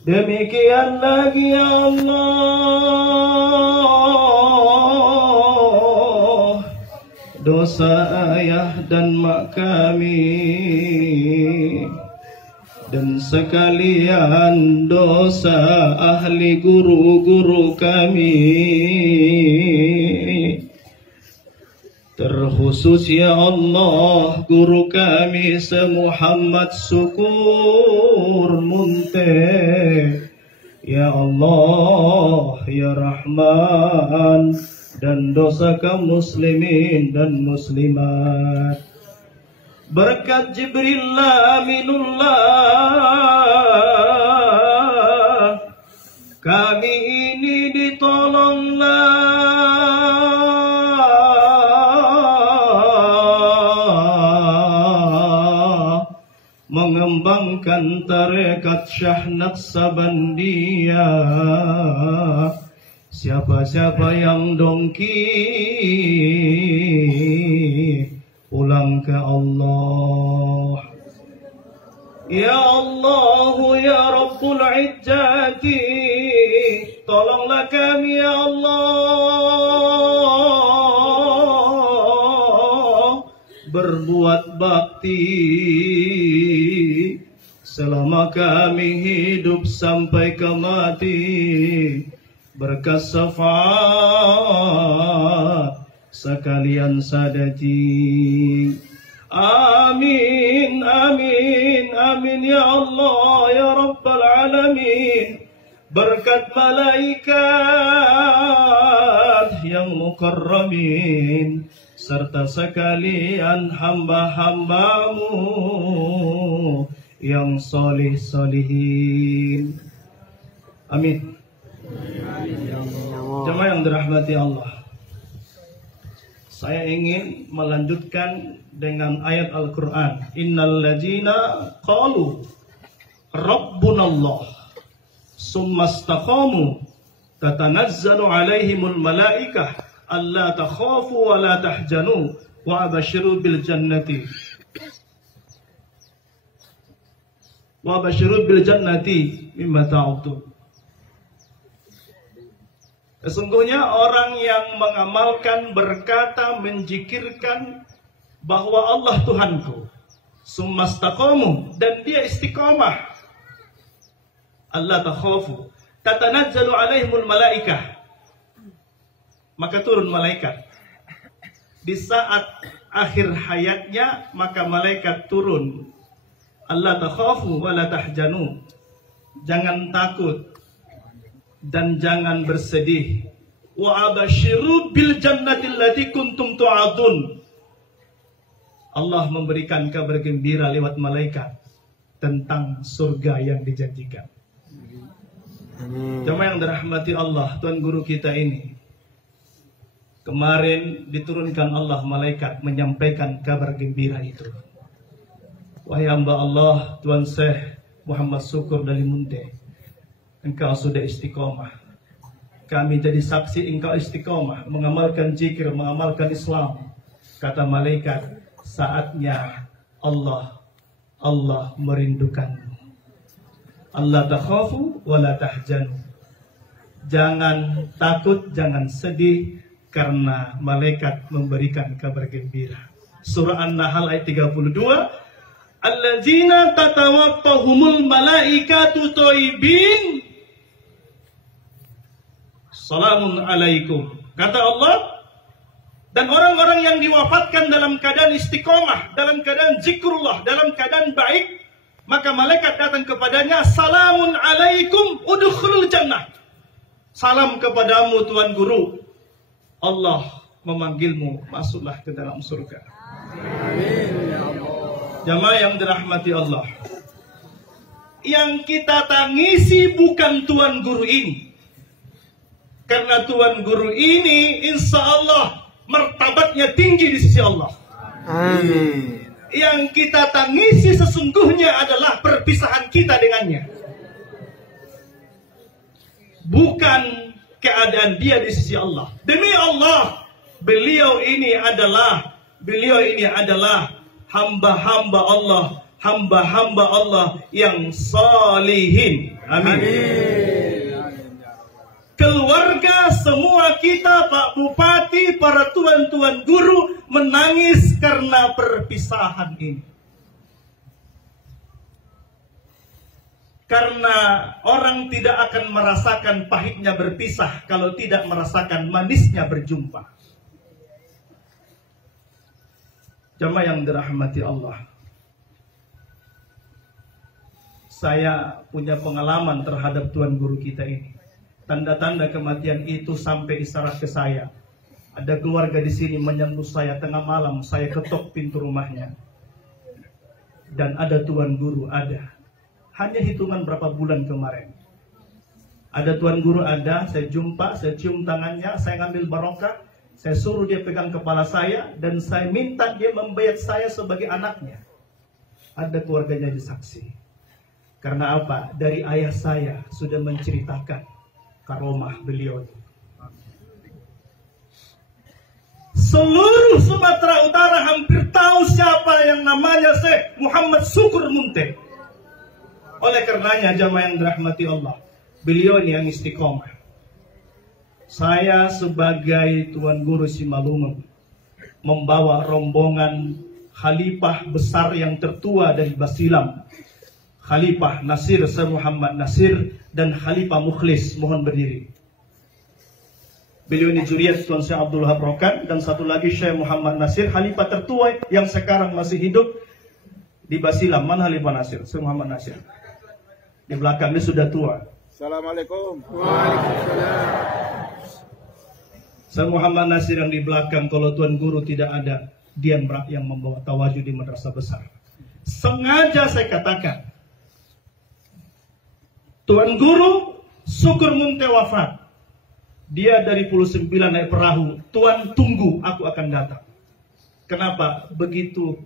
Demikian lagi ya Allah, dosa ayah dan mak kami, dan sekalian dosa ahli guru-guru kami, terkhusus ya Allah guru kami Muhammad Syukur Munte. Ya Allah ya Rahman, dan dosa kaum muslimin dan muslimat. Berkat Jibril Aminullah kami ini ditolonglah mengembangkan tarekat Syah Naqsabandiyah. Siapa-siapa yang dongki pulang ke Allah. Ya Allah ya Rabbul Izzati, tolonglah kami ya Allah berbuat bakti selama kami hidup sampai ke mati, berkat syafaat sekalian sadati. Amin, amin, amin ya Allah ya Rabbal Alamin. Berkat malaikat yang mukarramin serta sekalian hamba-hambamu yang solih-solihin. Amin. Jemaah yang dirahmati Allah, saya ingin melanjutkan dengan ayat Al-Quran. Innal ladzina qalu Rabbunallah summa istaqamu tatanazzalu alaihimul malaikah alla takhafu wa la tahzanu wa abashiru bil jannati mimma ta'udun. Sesungguhnya orang yang mengamalkan, berkata, menjikirkan bahwa Allah Tuhanku, summastaqamu, dan dia istiqamah, Allah takhafu, tatanazzalu alaihimul malaikah, maka turun malaikat. Di saat akhir hayatnya, maka malaikat turun. Allah takhafu wa la tahzanu, jangan takut dan jangan bersedih. Wa abashiru bil jannati allati kuntum tu'adun. Allah memberikan kabar gembira lewat malaikat tentang surga yang dijanjikan. Jemaah yang dirahmati Allah, Tuhan guru kita ini kemarin diturunkan Allah malaikat menyampaikan kabar gembira itu. Wahai hamba Allah, Tuan Syekh Muhammad Syukur dari Munte, engkau sudah istiqomah. Kami jadi saksi engkau istiqomah, mengamalkan zikir, mengamalkan Islam. Kata malaikat, saatnya Allah merindukanmu. Allah takhafu wa la tahzanu. Jangan takut, jangan sedih, karena malaikat memberikan kabar gembira. Surah An-Nahl ayat 32. Alladzina tatawaffahumul malaikatu thayyibin salamun alaikum. Kata Allah, dan orang-orang yang diwafatkan dalam keadaan istiqomah, dalam keadaan zikrullah, dalam keadaan baik, maka malaikat datang kepadanya, salamun alaikum udkhulul jannah. Salam kepadamu Tuan Guru, Allah memanggilmu, masuklah ke dalam surga. Amin ya Allah. Jamaah yang dirahmati Allah, yang kita tangisi bukan Tuan Guru ini, karena Tuan Guru ini insya Allah martabatnya tinggi di sisi Allah. Amin. Yang kita tangisi sesungguhnya adalah perpisahan kita dengannya, bukan keadaan dia di sisi Allah. Demi Allah, beliau ini adalah hamba-hamba Allah hamba-hamba Allah yang salihin. Amin. Keluarga semua kita, Pak Bupati, para tuan-tuan guru menangis karena perpisahan ini. Karena orang tidak akan merasakan pahitnya berpisah kalau tidak merasakan manisnya berjumpa. Jamaah yang dirahmati Allah, saya punya pengalaman terhadap tuan guru kita ini. Tanda-tanda kematian itu sampai isyarat ke saya. Ada keluarga di sini menyambut saya tengah malam, saya ketok pintu rumahnya. Dan ada tuan guru, ada. Hanya hitungan berapa bulan kemarin. Ada tuan guru, ada. Saya jumpa, saya cium tangannya, saya ngambil barokah. Saya suruh dia pegang kepala saya. Dan saya minta dia membayar saya sebagai anaknya. Ada keluarganya disaksi. Karena apa? Dari ayah saya sudah menceritakan karomah beliau. Seluruh Sumatera Utara hampir tahu siapa yang namanya Syekh Muhammad Syukur Munte. Oleh karenanya jamaah yang dirahmati Allah, beliau ini yang istiqomah. Saya sebagai tuan guru Simalungun membawa rombongan khalifah besar yang tertua dari Basilam, Khalifah Nasir Syekh Muhammad Nasir dan Khalifah Mukhlis, mohon berdiri. Beliau ini juriat Tuan Syekh Abdul Wahab Rokan, dan satu lagi Syekh Muhammad Nasir, Khalifah tertua yang sekarang masih hidup di Basilam. Mana Khalifah Nasir? Syekh Muhammad Nasir. Di belakang dia sudah tua. Assalamualaikum. Waalaikumsalam. Syekh Muhammad Nasir yang di belakang, kalau tuan guru tidak ada, dia yang membawa tawajuh di madrasah besar. Sengaja saya katakan, Tuan Guru Syukur Munte wafat. Dia dari Pulau 9 naik perahu. Tuan tunggu, aku akan datang. Kenapa? Begitu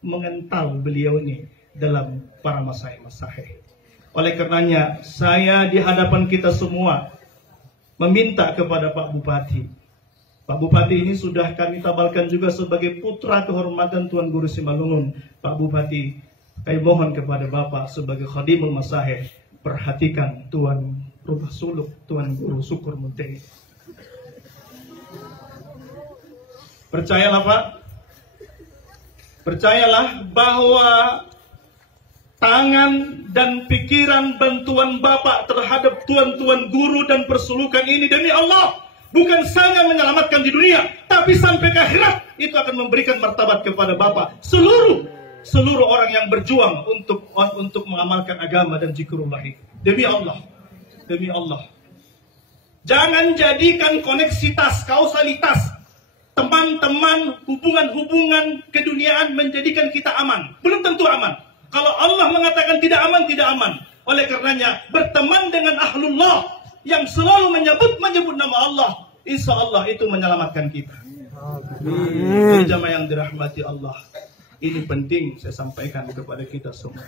mengental beliau ini dalam para masaih-masaih. Oleh karenanya, saya di hadapan kita semua meminta kepada Pak Bupati. Pak Bupati ini sudah kami tabalkan juga sebagai putra kehormatan Tuan Guru Simalungun. Pak Bupati, kami mohon kepada Bapak sebagai khadimul masahih, perhatikan Tuan Rubah Suluk, Tuan Guru Syukur Munte. Percayalah Pak, percayalah bahwa tangan dan pikiran bantuan Bapak terhadap tuan-tuan guru dan persulukan ini demi Allah bukan saja menyelamatkan di dunia, tapi sampai ke akhirat itu akan memberikan martabat kepada Bapak. Seluruh orang yang berjuang untuk mengamalkan agama dan zikrullah itu. Demi Allah. Demi Allah. Jangan jadikan koneksitas, kausalitas, teman-teman, hubungan-hubungan keduniaan menjadikan kita aman. Belum tentu aman. Kalau Allah mengatakan tidak aman, tidak aman. Oleh karenanya, berteman dengan ahlullah yang selalu menyebut nama Allah, insya Allah itu menyelamatkan kita. Jadi jamaah yang dirahmati Allah, ini penting saya sampaikan kepada kita semua.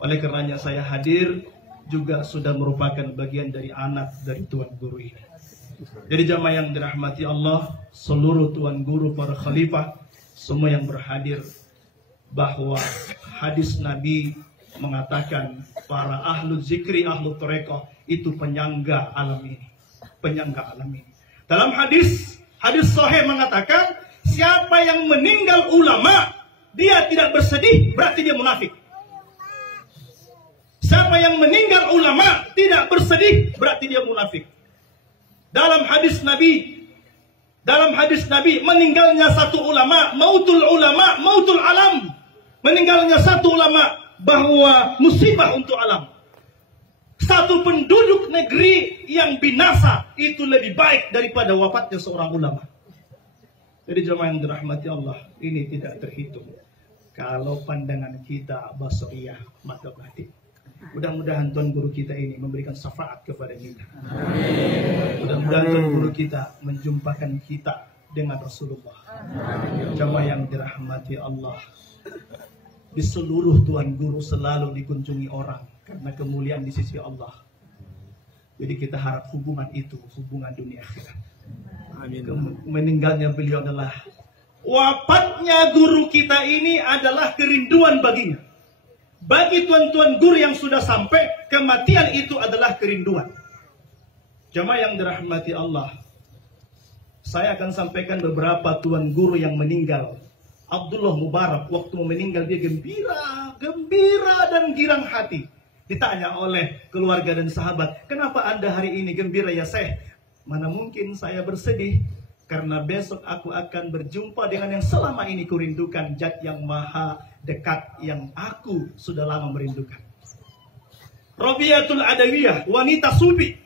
Oleh karenanya saya hadir juga sudah merupakan bagian dari anak dari tuan guru ini. Jadi jamaah yang dirahmati Allah, seluruh tuan guru, para khalifah, semua yang berhadir, bahwa hadis Nabi mengatakan para ahlu zikri, ahlu tarekat itu penyangga alam ini. Penyangga alam ini. Dalam hadis sahih mengatakan, siapa yang meninggal ulama, dia tidak bersedih, berarti dia munafik. Siapa yang meninggal ulama tidak bersedih, berarti dia munafik. Dalam hadis Nabi, meninggalnya satu ulama, mautul alam. Meninggalnya satu ulama bahwa musibah untuk alam. Satu penduduk negeri yang binasa itu lebih baik daripada wafatnya seorang ulama. Jadi jemaah yang dirahmati Allah, ini tidak terhitung. Kalau pandangan kita basariyah, mata batin. Mudah-mudahan Tuan Guru kita ini memberikan syafaat kepada kita. Mudah-mudahan Tuan Guru kita menjumpakan kita dengan Rasulullah. Jamaah yang dirahmati Allah, di seluruh Tuan Guru selalu dikunjungi orang karena kemuliaan di sisi Allah. Jadi kita harap hubungan itu hubungan dunia akhirat. Meninggalnya beliau adalah wafatnya guru kita ini adalah kerinduan baginya. Bagi tuan-tuan guru yang sudah sampai, kematian itu adalah kerinduan. Jamaah yang dirahmati Allah, saya akan sampaikan beberapa tuan guru yang meninggal. Abdullah Mubarak waktu meninggal dia gembira dan girang hati. Ditanya oleh keluarga dan sahabat, kenapa Anda hari ini gembira ya Syekh? Mana mungkin saya bersedih, karena besok aku akan berjumpa dengan yang selama ini kurindukan, Zat yang maha dekat yang aku sudah lama merindukan. Rabiatul Adawiyah, wanita sufi.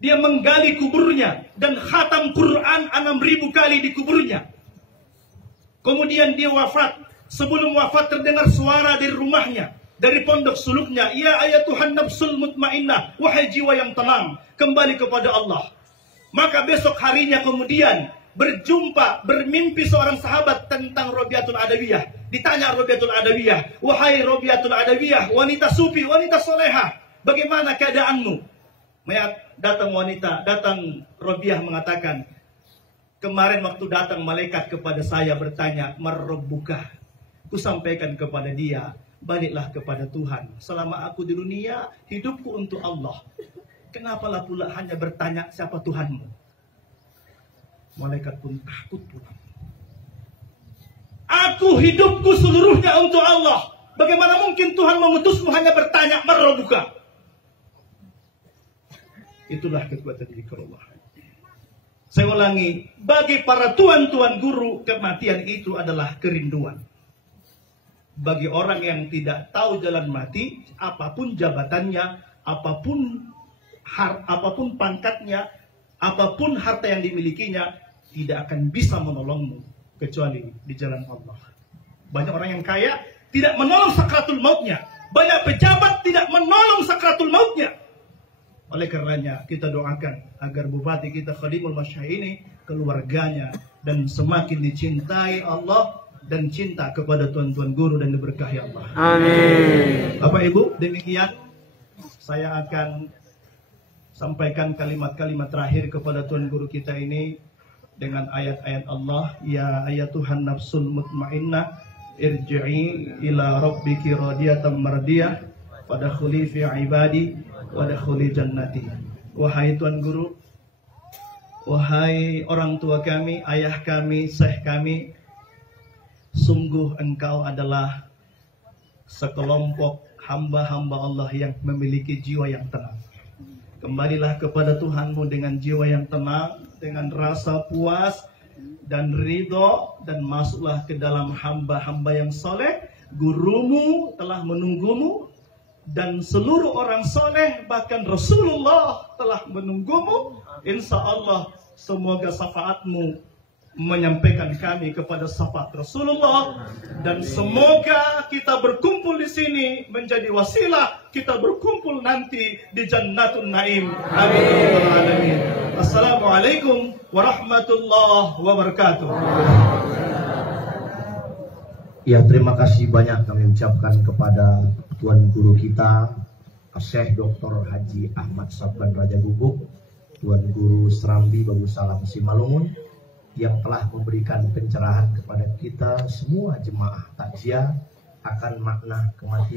Dia menggali kuburnya dan khatam Quran 6.000 kali di kuburnya. Kemudian dia wafat. Sebelum wafat terdengar suara dari rumahnya, dari pondok suluknya, ya ayatuhan nafsul mutmainnah, wahai jiwa yang tenang, kembali kepada Allah. Maka besok harinya kemudian bermimpi seorang sahabat tentang Rabiatul Adawiyah. Ditanya Rabiatul Adawiyah, wahai Rabiatul Adawiyah, wanita sufi, wanita solehah, bagaimana keadaanmu? Datang Rabiah mengatakan, kemarin waktu datang malaikat kepada saya bertanya, marrabbuka? Ku sampaikan kepada dia, baliklah kepada Tuhan. Selama aku di dunia, hidupku untuk Allah. Kenapalah pula hanya bertanya siapa Tuhanmu? Malaikat pun takut pulang. Aku hidupku seluruhnya untuk Allah. Bagaimana mungkin Tuhan mengutusmu hanya bertanya marrabbuka? Itulah kekuatan zikrullah. Saya ulangi, bagi para tuan-tuan guru, kematian itu adalah kerinduan. Bagi orang yang tidak tahu jalan mati, apapun jabatannya, apapun pangkatnya, apapun harta yang dimilikinya, tidak akan bisa menolongmu kecuali di jalan Allah. Banyak orang yang kaya tidak menolong sakratul mautnya. Banyak pejabat tidak menolong sakratul mautnya. Oleh karenanya kita doakan agar bupati kita Khadimul Masyayikh ini, keluarganya, dan semakin dicintai Allah dan cinta kepada tuan-tuan guru dan diberkahi Allah. Amin. Bapak Ibu, demikian saya akan sampaikan kalimat-kalimat terakhir kepada tuan guru kita ini dengan ayat-ayat Allah. Ya ayatuhan nafsul mutmainnah, irji'i ila rabbiki radiyatan mardiyah, fadkhuli fi ibadi wadkhuli jannati. Wahai tuan guru, wahai orang tua kami, ayah kami, syekh kami, sungguh engkau adalah sekelompok hamba-hamba Allah yang memiliki jiwa yang tenang. Kembalilah kepada Tuhanmu dengan jiwa yang tenang, dengan rasa puas dan ridho, dan masuklah ke dalam hamba-hamba yang soleh. Gurumu telah menunggumu, dan seluruh orang soleh, bahkan Rasulullah telah menunggumu. Insya Allah semoga syafaatmu menyampaikan kami kepada syafaat Rasulullah, dan semoga kita berkumpul di sini menjadi wasilah kita berkumpul nanti di Jannatul Naim. Amin. Assalamualaikum warahmatullahi wabarakatuh. Ya, terima kasih banyak kami ucapkan kepada Tuan Guru kita, Syekh Dr. Haji Ahmad Sabban Raja Gubuk, Tuan Guru Serambi Babu Salam Simalungun, yang telah memberikan pencerahan kepada kita semua jemaah takziah akan makna kematian